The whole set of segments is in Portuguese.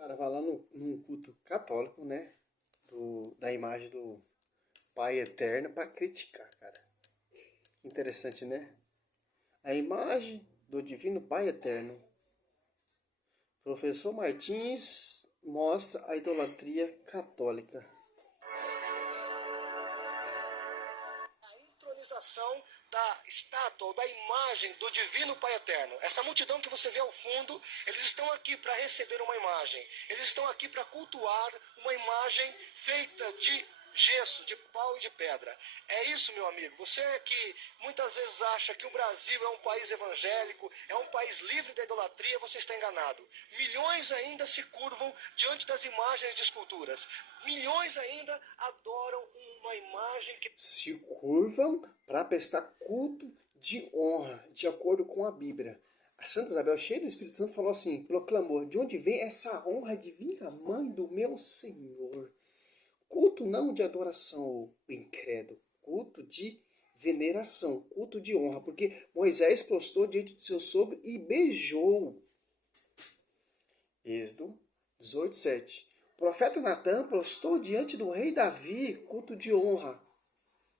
Cara, vai lá num culto católico, né? Da imagem do Pai Eterno para criticar, cara. Interessante, né? A imagem do Divino Pai Eterno. Professor Martins mostra a idolatria católica. A entronização da estátua ou da imagem do Divino Pai Eterno. Essa multidão que você vê ao fundo, eles estão aqui para receber uma imagem. Eles estão aqui para cultuar uma imagem feita de gesso, de pau e de pedra. É isso, meu amigo. Você que muitas vezes acha que o Brasil é um país evangélico, é um país livre da idolatria, você está enganado. Milhões ainda se curvam diante das imagens de esculturas. Milhões ainda adoram uma imagem que Se curvam para prestar culto de honra, de acordo com a Bíblia. A Santa Isabel, cheia do Espírito Santo, falou assim, proclamou: de onde vem essa honra divina, mãe do meu Senhor? Culto não de adoração, o incrédulo, culto de veneração, culto de honra, porque Moisés prostou diante do seu sogro e beijou. Êxodo 18:7. O profeta Natan prostou diante do rei Davi, culto de honra.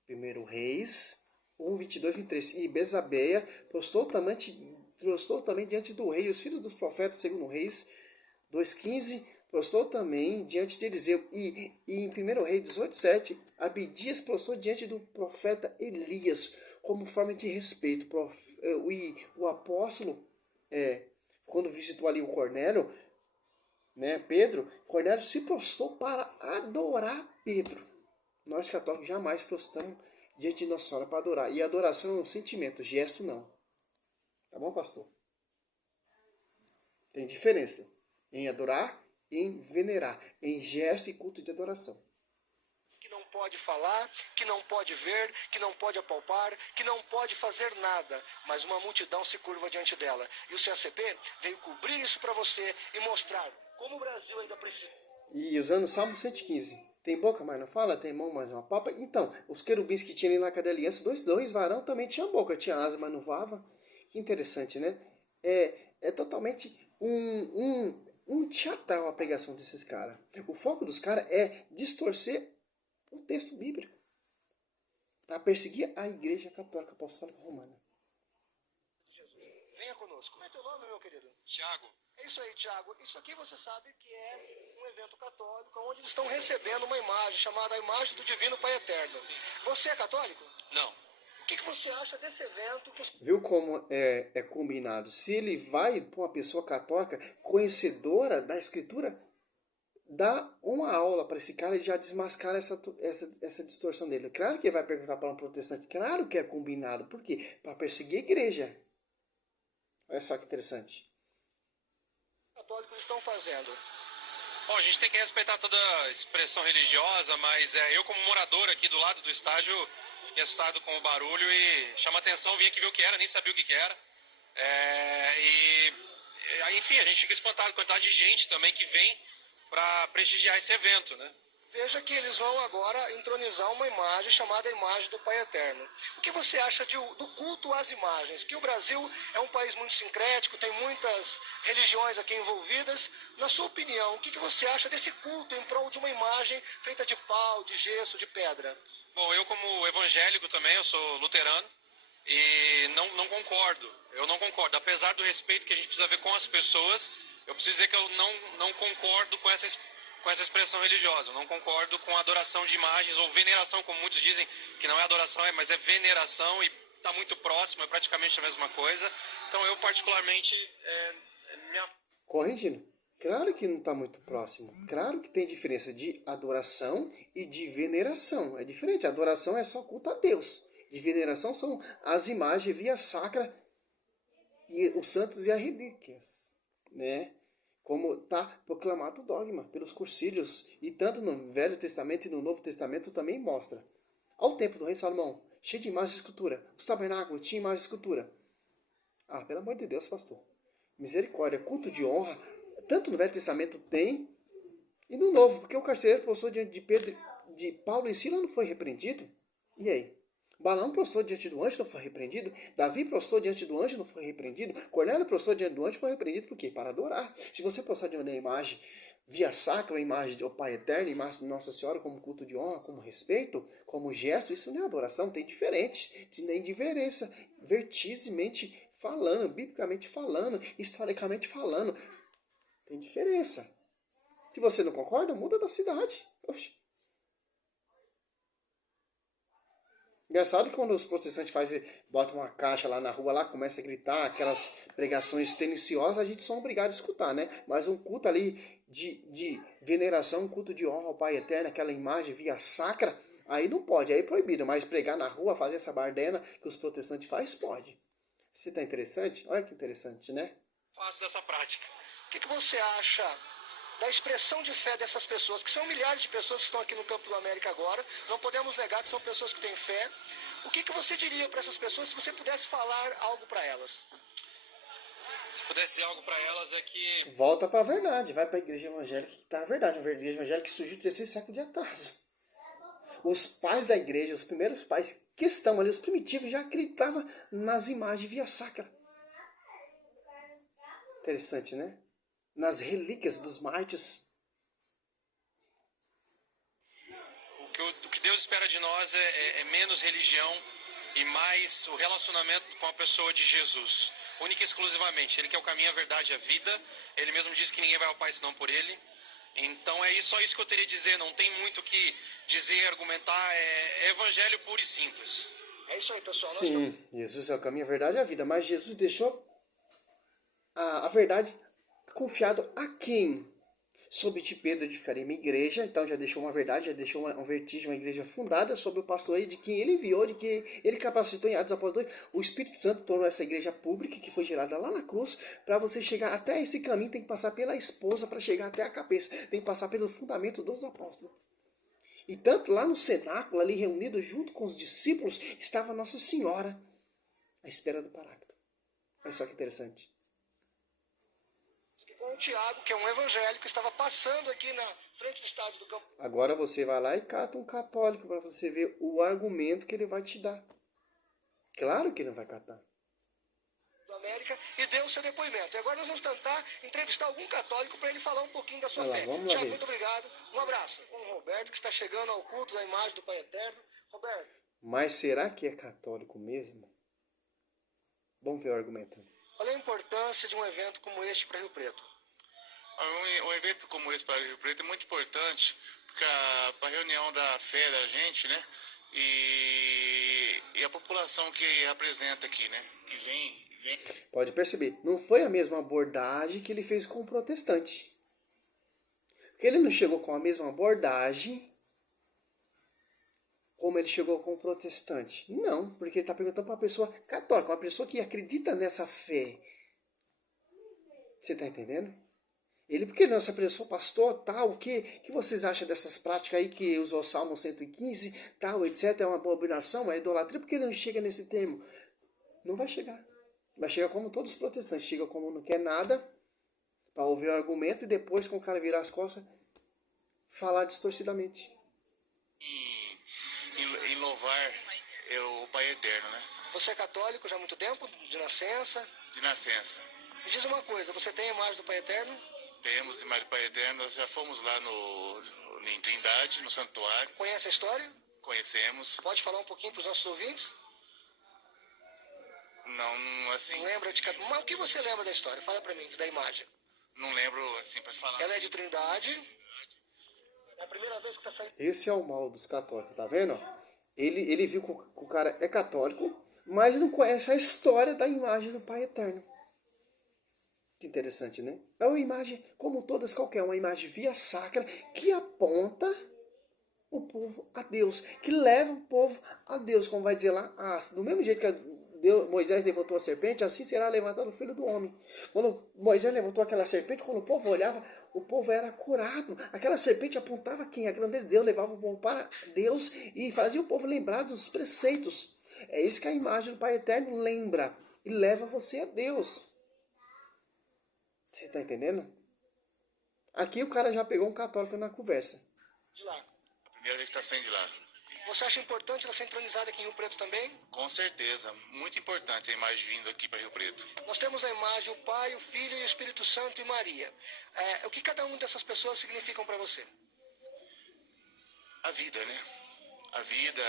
1 Reis 1, 22, 23. E Bezabeia prostou também diante do rei, os filhos dos profetas, segundo Reis 2,15, prostou também diante de Eliseu. E em 1 Reis 18,7, Abidias prostou diante do profeta Elias, como forma de respeito. O apóstolo, quando visitou ali o Cornélio, né, Pedro, Cornélio se prostrou para adorar Pedro. Nós católicos jamais prostramos diante de Nossa Senhora para adorar. E adoração é um sentimento, gesto não. Tá bom, pastor? Tem diferença em adorar e em venerar, em gesto e culto de adoração. Que não pode falar, que não pode ver, que não pode apalpar, que não pode fazer nada, mas uma multidão se curva diante dela. E o CACP veio cobrir isso para você e mostrar como o Brasil ainda precisa. E usando o Salmo 115. Tem boca, mas não fala, tem mão, mas não apalpa. Então, os querubins que tinham ali na cadeia da aliança, dois varão também tinham boca, tinha asa, mas não voava. Que interessante, né? É totalmente um teatral a pregação desses caras. O foco dos caras é distorcer o texto bíblico para perseguir a Igreja Católica Apostólica Romana. Jesus, venha conosco. Como é teu nome, meu querido? Tiago. É isso aí, Tiago. Isso aqui você sabe que é um evento católico onde eles estão recebendo uma imagem chamada a imagem do Divino Pai Eterno. Sim. Você é católico? Não. O que você acha desse evento? Viu como é combinado? Se ele vai para uma pessoa católica conhecedora da Escritura, dá uma aula para esse cara e já desmascara essa distorção dele. Claro que ele vai perguntar para um protestante, claro que é combinado. Por quê? Para perseguir a igreja. Olha só que interessante. Católicos estão fazendo. Bom, a gente tem que respeitar toda expressão religiosa, mas eu como morador aqui do lado do estádio, fiquei assustado com o barulho e chama atenção, vim aqui ver o que era, nem sabia o que era. Enfim, a gente fica espantado com a quantidade de gente também que vem para prestigiar esse evento, né? Veja que eles vão agora entronizar uma imagem chamada imagem do Pai Eterno. O que você acha do culto às imagens? Que o Brasil é um país muito sincrético, tem muitas religiões aqui envolvidas. Na sua opinião, o que você acha desse culto em prol de uma imagem feita de pau, de gesso, de pedra? Bom, eu como evangélico também, eu sou luterano e não concordo. Eu não concordo. Apesar do respeito que a gente precisa ver com as pessoas, eu preciso dizer que eu não concordo com essa expressão religiosa. Eu não concordo com a adoração de imagens ou veneração, como muitos dizem, que não é adoração, mas é veneração e está muito próximo, é praticamente a mesma coisa. Então eu particularmente Corrigindo. Claro que não está muito próximo. Claro que tem diferença de adoração e de veneração. É diferente. Adoração é só culto a Deus. De veneração são as imagens via sacra e os santos e as relíquias, né? Como está proclamado o dogma pelos cursilhos, e tanto no Velho Testamento e no Novo Testamento também mostra. Ao templo do rei Salomão, cheio de imagens de escultura. Os tabernáculos tinham imagens de escultura. Ah, pelo amor de Deus, pastor. Misericórdia, culto de honra, tanto no Velho Testamento tem, e no Novo, porque o carcereiro postou diante de Pedro, de Paulo e Sila, não foi repreendido. E aí? Balaão prostrou diante do anjo, não foi repreendido. Davi prostrou diante do anjo, não foi repreendido. Cornélio prostrou diante do anjo, foi repreendido por quê? Para adorar. Se você prostrar diante da imagem via sacra, a imagem do Pai Eterno, a imagem de Nossa Senhora como culto de honra, como respeito, como gesto, isso não é adoração, tem diferente, nem diferença, vertizemente falando, biblicamente falando, historicamente falando, tem diferença. Se você não concorda, muda da cidade. Oxi. Engraçado que quando os protestantes botam uma caixa lá na rua, lá começa a gritar aquelas pregações tendenciosas, a gente só é obrigado a escutar, né? Mas um culto ali de veneração, um culto de honra ao Pai Eterno, aquela imagem via sacra, aí não pode, aí é proibido. Mas pregar na rua, fazer essa bardena que os protestantes fazem, pode. Você tá interessante? Olha que interessante, né? Faço dessa prática. O que você acha da expressão de fé dessas pessoas, que são milhares de pessoas que estão aqui no Campo do América agora, não podemos negar que são pessoas que têm fé. O que você diria para essas pessoas se você pudesse falar algo para elas? Se pudesse dizer algo para elas é que... Volta para a verdade, vai para a igreja evangélica que tá a verdade, uma igreja evangélica que surgiu 16 séculos de atraso. Os pais da igreja, os primeiros pais que estão ali, os primitivos, já acreditavam nas imagens via sacra. Interessante, né? Nas relíquias dos mártires. O que Deus espera de nós é menos religião e mais o relacionamento com a pessoa de Jesus. Única e exclusivamente. Ele que é o caminho, a verdade e a vida. Ele mesmo diz que ninguém vai ao Pai senão por Ele. Então é só isso que eu teria a dizer. Não tem muito o que dizer, argumentar. É evangelho puro e simples. É isso aí, pessoal. Sim, Jesus é o caminho, a verdade e a vida. Mas Jesus deixou a verdade confiado a quem? Sob de Pedro edificaria uma igreja, então já deixou uma verdade, já deixou uma vertigem, uma igreja fundada sobre o pastoreio de quem ele enviou, de quem ele capacitou em Atos Apóstolos 2. O Espírito Santo tornou essa igreja pública que foi gerada lá na cruz. Para você chegar até esse caminho, tem que passar pela esposa para chegar até a cabeça, tem que passar pelo fundamento dos apóstolos. E tanto lá no cenáculo, ali reunido junto com os discípulos, estava Nossa Senhora, à espera do Paráclito. Olha só que interessante. Com o Tiago, que é um evangélico, estava passando aqui na frente do estádio do Campo. Agora você vai lá e cata um católico para você ver o argumento que ele vai te dar. Claro que ele não vai catar. Do América e deu o seu depoimento. E agora nós vamos tentar entrevistar algum católico para ele falar um pouquinho da sua fé. Tiago, muito obrigado. Um abraço. Com o Roberto, que está chegando ao culto da imagem do Pai Eterno. Roberto. Mas será que é católico mesmo? Vamos ver o argumento. Qual é a importância de um evento como este para Rio Preto? Um evento como esse para Rio Preto é muito importante para a reunião da fé da gente, né? E a população que representa aqui, né? Que vem. Pode perceber, não foi a mesma abordagem que ele fez com o protestante. Porque ele não chegou com a mesma abordagem como ele chegou com o protestante. Não, porque ele está perguntando para uma pessoa católica, uma pessoa que acredita nessa fé. Você está entendendo? Ele, porque nossa pessoa, pastor, tal, o que vocês acham dessas práticas aí que usou o Salmo 115, tal, etc, é uma abominação, é idolatria, porque ele não chega nesse termo? Não vai chegar. Vai chegar como todos os protestantes, chega como não quer nada, para ouvir o argumento e depois, com o cara virar as costas, falar distorcidamente. Em louvar o Pai Eterno, né? Você é católico já há muito tempo? De nascença? De nascença. Me diz uma coisa, você tem a imagem do Pai Eterno? Temos a imagem do Pai Eterno, nós já fomos lá em Trindade, no santuário. Conhece a história? Conhecemos. Pode falar um pouquinho para os nossos ouvintes? Não, assim... Não lembra de... Mas o que você lembra da história? Fala para mim, da imagem. Não lembro, assim, para falar. Ela é de Trindade. É a primeira vez que está saindo. Esse é o mal dos católicos, tá vendo? Ele viu que o cara é católico, mas não conhece a história da imagem do Pai Eterno. Que interessante, né? É uma imagem, como todas qualquer, uma imagem via sacra que aponta o povo a Deus, que leva o povo a Deus, como vai dizer lá, do mesmo jeito que Moisés levantou a serpente, assim será levantado o Filho do Homem. Quando Moisés levantou aquela serpente, quando o povo olhava, o povo era curado. Aquela serpente apontava quem? A grandeza de Deus, levava o povo para Deus e fazia o povo lembrar dos preceitos. É isso que a imagem do Pai Eterno lembra e leva você a Deus. Você está entendendo? Aqui o cara já pegou um católico na conversa. De lá. A primeira vez que está saindo de lá. Você acha importante ela ser entronizada aqui em Rio Preto também? Com certeza, muito importante a imagem vindo aqui para Rio Preto. Nós temos na imagem o Pai, o Filho e o Espírito Santo e Maria. O que cada uma dessas pessoas significam para você? A vida, né? A vida,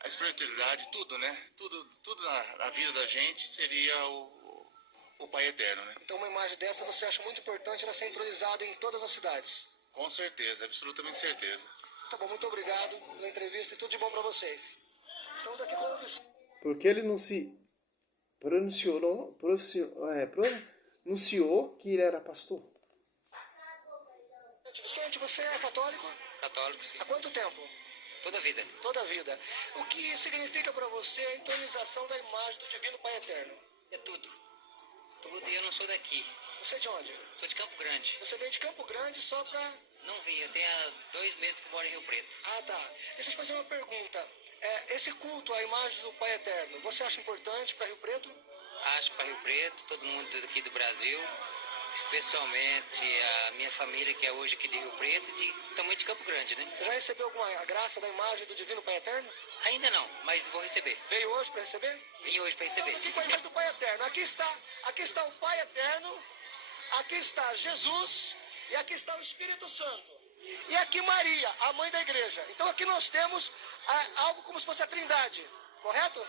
a espiritualidade, tudo, né? Tudo na vida da gente seria o Pai Eterno, né? Então uma imagem dessa você acha muito importante ela ser entronizada em todas as cidades? Com certeza, absolutamente certeza. Tá bom, muito obrigado pela entrevista e tudo de bom para vocês. Estamos aqui com o Vicente. Porque ele não se pronunciou que ele era pastor. Vicente, você é católico? Católico, sim. Há quanto tempo? Toda a vida. Toda a vida. O que significa para você a entronização da imagem do Divino Pai Eterno? É tudo. Tudo, e eu não sou daqui. Você é de onde? Sou de Campo Grande. Você veio de Campo Grande só para... Não vim, eu tenho há 2 meses que moro em Rio Preto. Ah, tá. Deixa eu te fazer uma pergunta. Esse culto à imagem do Pai Eterno, você acha importante para Rio Preto? Acho para Rio Preto, todo mundo daqui do Brasil, especialmente a minha família que é hoje aqui de Rio Preto e também de Campo Grande, né? Você já recebeu alguma graça da imagem do Divino Pai Eterno? Ainda não, mas vou receber. Veio hoje para receber? Vim hoje para receber. Aqui com a imagem do Pai Eterno. Aqui está o Pai Eterno, aqui está Jesus e aqui está o Espírito Santo. E aqui Maria, a mãe da igreja. Então aqui nós temos algo como se fosse a Trindade, correto?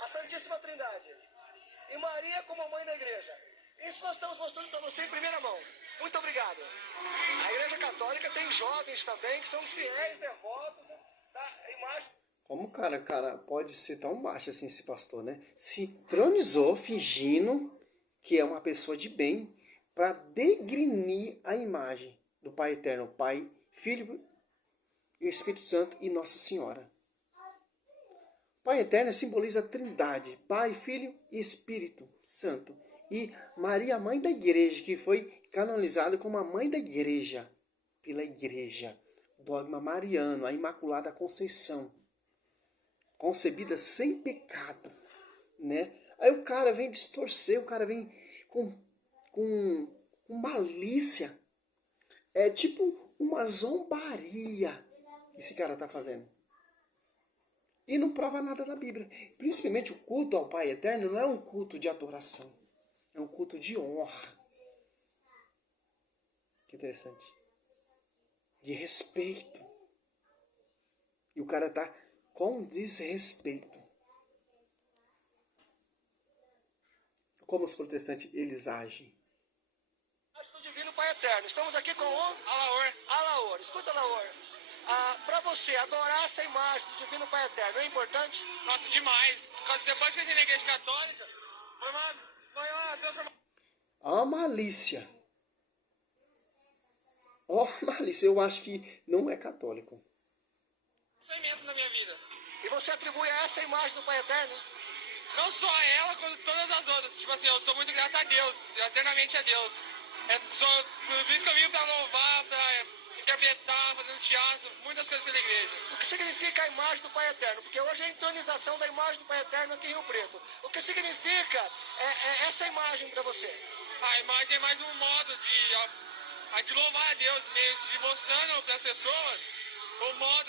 A Santíssima Trindade. E Maria como a mãe da igreja. Isso nós estamos mostrando para você em primeira mão. Muito obrigado. A Igreja Católica tem jovens também que são fiéis devotos da imagem. Como o cara pode ser tão baixo assim, esse pastor, né? Se entronizou fingindo que é uma pessoa de bem para degrinir a imagem do Pai Eterno, Pai, Filho e o Espírito Santo e Nossa Senhora. Pai Eterno simboliza a Trindade, Pai, Filho e Espírito Santo. E Maria, mãe da igreja, que foi canonizada como a mãe da igreja, pela igreja. Dogma mariano, a Imaculada Conceição. Concebida sem pecado, né? Aí o cara vem distorcer, o cara vem com malícia. É tipo uma zombaria que esse cara tá fazendo. E não prova nada na Bíblia. Principalmente o culto ao Pai Eterno não é um culto de adoração. É um culto de honra. Que interessante. De respeito. E o cara tá com desrespeito. Como os protestantes, eles agem. Do Divino Pai Eterno. Estamos aqui com o Alaor. Escuta, Alaor. Para você, adorar essa imagem do Divino Pai Eterno é importante? Nossa, demais. Depois que eu entrei na igreja católica, foi uma transformação. Ó malícia. Ó malícia. Eu acho que não é católico. Imensa na minha vida. E você atribui a essa imagem do Pai Eterno? Não só a ela, como todas as outras. Tipo assim, eu sou muito grato a Deus, eternamente a Deus. Por isso que eu vim pra louvar, pra interpretar, fazendo teatro, muitas coisas pela igreja. O que significa a imagem do Pai Eterno? Porque hoje é a entronização da imagem do Pai Eterno aqui em Rio Preto. O que significa essa imagem para você? A imagem é mais um modo de louvar a Deus mesmo, de mostrando para as pessoas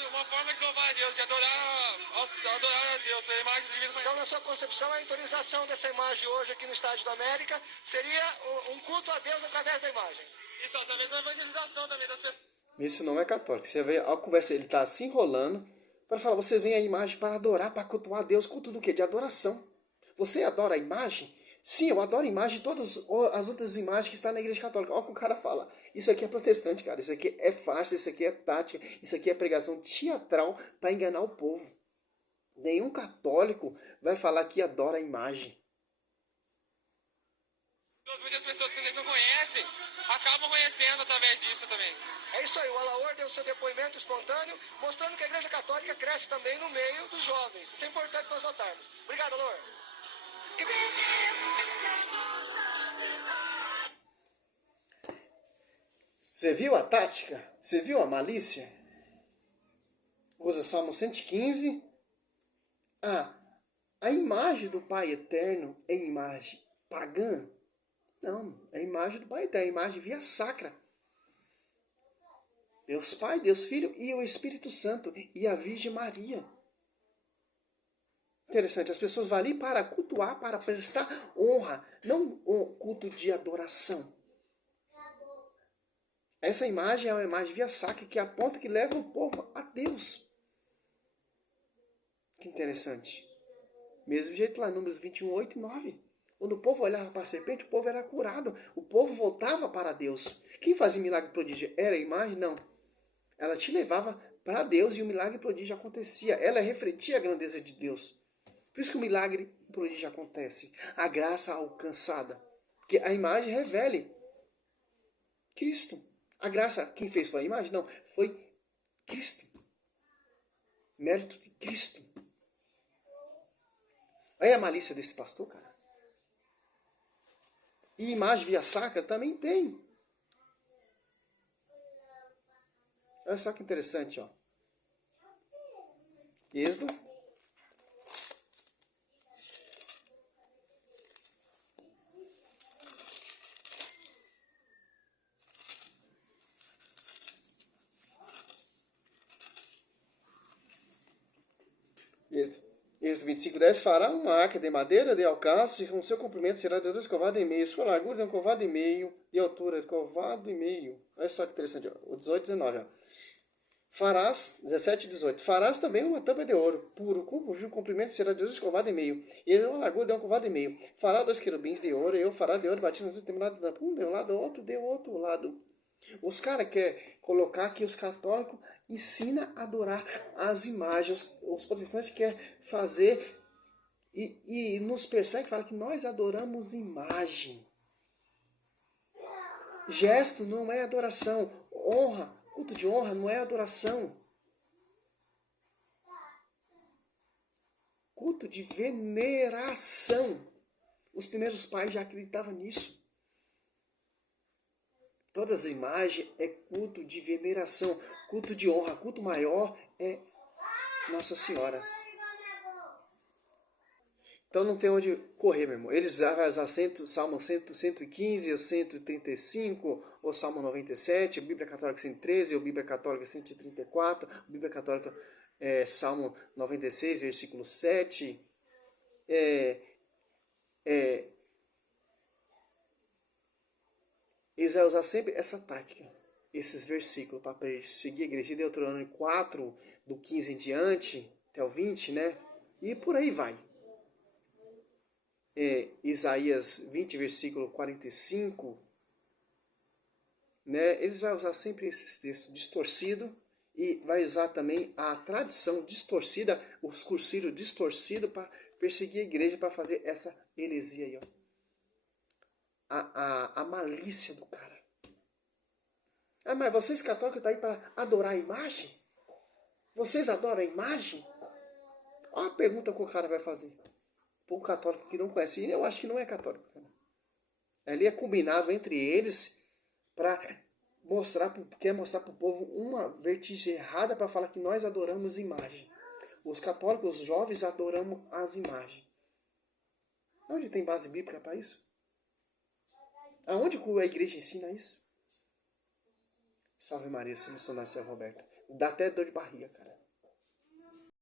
uma forma de louvar a Deus, de adorar a Deus, pela imagem divina. Então, na sua concepção, a entronização dessa imagem hoje aqui no Estádio da América seria um culto a Deus através da imagem. Isso, através da evangelização também das pessoas. Isso não é católico. Você vê a conversa, ele está se enrolando para falar, vocês veem a imagem para adorar, para cultuar a Deus. Culto do quê? De adoração. Você adora a imagem? Sim, eu adoro a imagem de todas as outras imagens que estão na igreja católica. Olha o que o cara fala. Isso aqui é protestante, cara. Isso aqui é farsa, isso aqui é tática, isso aqui é pregação teatral para enganar o povo. Nenhum católico vai falar que adora a imagem. Muitas pessoas que vocês não conhecem acabam conhecendo através disso também. É isso aí, o Alaor deu seu depoimento espontâneo, mostrando que a Igreja Católica cresce também no meio dos jovens. Isso é importante nós notarmos. Obrigado, Alaor. Você viu a tática? Você viu a malícia? Usa Salmo 115. A imagem do Pai Eterno é imagem pagã? Não, é a imagem do Pai Eterno, é a imagem via sacra. Deus Pai, Deus Filho e o Espírito Santo e a Virgem Maria. Interessante, as pessoas vão ali para cultuar, para prestar honra, não um culto de adoração. Essa imagem é uma imagem via sacra que aponta, que leva o povo a Deus. Que interessante. Mesmo jeito lá, Números 21, 8 e 9. Quando o povo olhava para a serpente, o povo era curado. O povo voltava para Deus. Quem fazia milagre e prodígio era a imagem? Não. Ela te levava para Deus e o milagre e prodígio acontecia. Ela refletia a grandeza de Deus. Por isso que o milagre e prodígio acontece. A graça alcançada. Porque a imagem revela Cristo. A graça, quem fez foi a imagem? Não, foi Cristo. Mérito de Cristo. Olha a malícia desse pastor, cara. E imagem via sacra também tem. Olha só que interessante, ó. Êxodo. Êxodo 25, 10, fará uma arca de madeira de alcance, com seu comprimento será de 2 covados e meio, sua largura de 1 covado e meio, e altura de 1 covado e meio. Olha só que interessante, ó. O 18, 19, ó. Farás, 17 e 18, farás também uma tampa de ouro puro, cujo comprimento será de 2 covados e meio, e uma largura de 1 covado e meio. Fará 2 querubins de ouro, e eu fará de ouro batido no último lado da tampa, um de um lado, outro de outro lado. Os caras querem colocar que os católicos ensinam a adorar as imagens. Os protestantes querem fazer e nos perseguem, fala que nós adoramos imagem. Gesto não é adoração. Honra, culto de honra não é adoração. Culto de veneração. Os primeiros pais já acreditavam nisso. Todas as imagens é culto de veneração, culto de honra, culto maior é Nossa Senhora. Então não tem onde correr, meu irmão. Eles vão usar Salmo 115, ou 135, ou Salmo 97, a Bíblia Católica 113, ou Bíblia Católica 134, a Bíblia Católica Salmo 96, versículo 7. Eles vão usar sempre essa tática, esses versículos, para perseguir a igreja. De Deuteronômio 4, do 15 em diante, até o 20, né? E por aí vai. Isaías 20, versículo 45, né? Eles vão usar sempre esses textos distorcidos e vai usar também a tradição distorcida, os cursírios distorcidos para perseguir a igreja, para fazer essa heresia aí, ó. A malícia do cara. Ah, mas vocês católicos estão aí para adorar a imagem? Vocês adoram a imagem? Olha a pergunta que o cara vai fazer. Para um católico que não conhece. E eu acho que não é católico, cara. Ali é combinado entre eles para quer mostrar para o povo uma vertigem errada para falar que nós adoramos imagem. Os católicos, os jovens, adoramos as imagens. Onde tem base bíblica para isso? Aonde a igreja ensina isso? Salve Maria, sou missionário São Roberto. Dá até dor de barriga, cara.